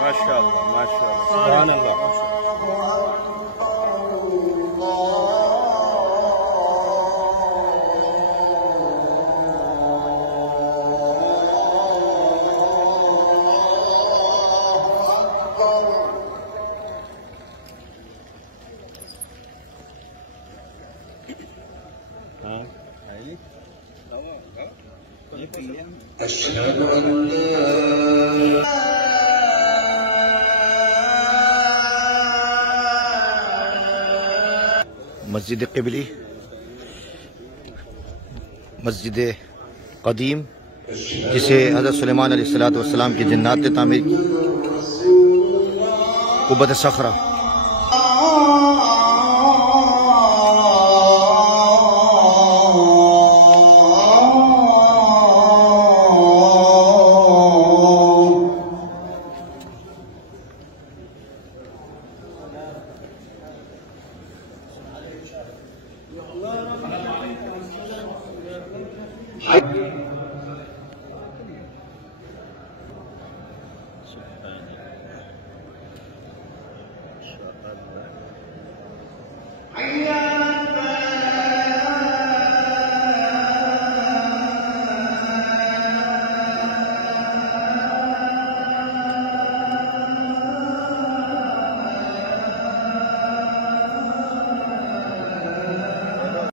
माशाअल्लाह माशाअल्लाह सुभान अल्लाह। أشهد أن لا मस्जिद क़िबली, मस्जिद क़दीम जिसे हज़रत सुलेमान अलैहिस्सलाम की जन्नात ने तामीर की, कुब्बत सखरा। حي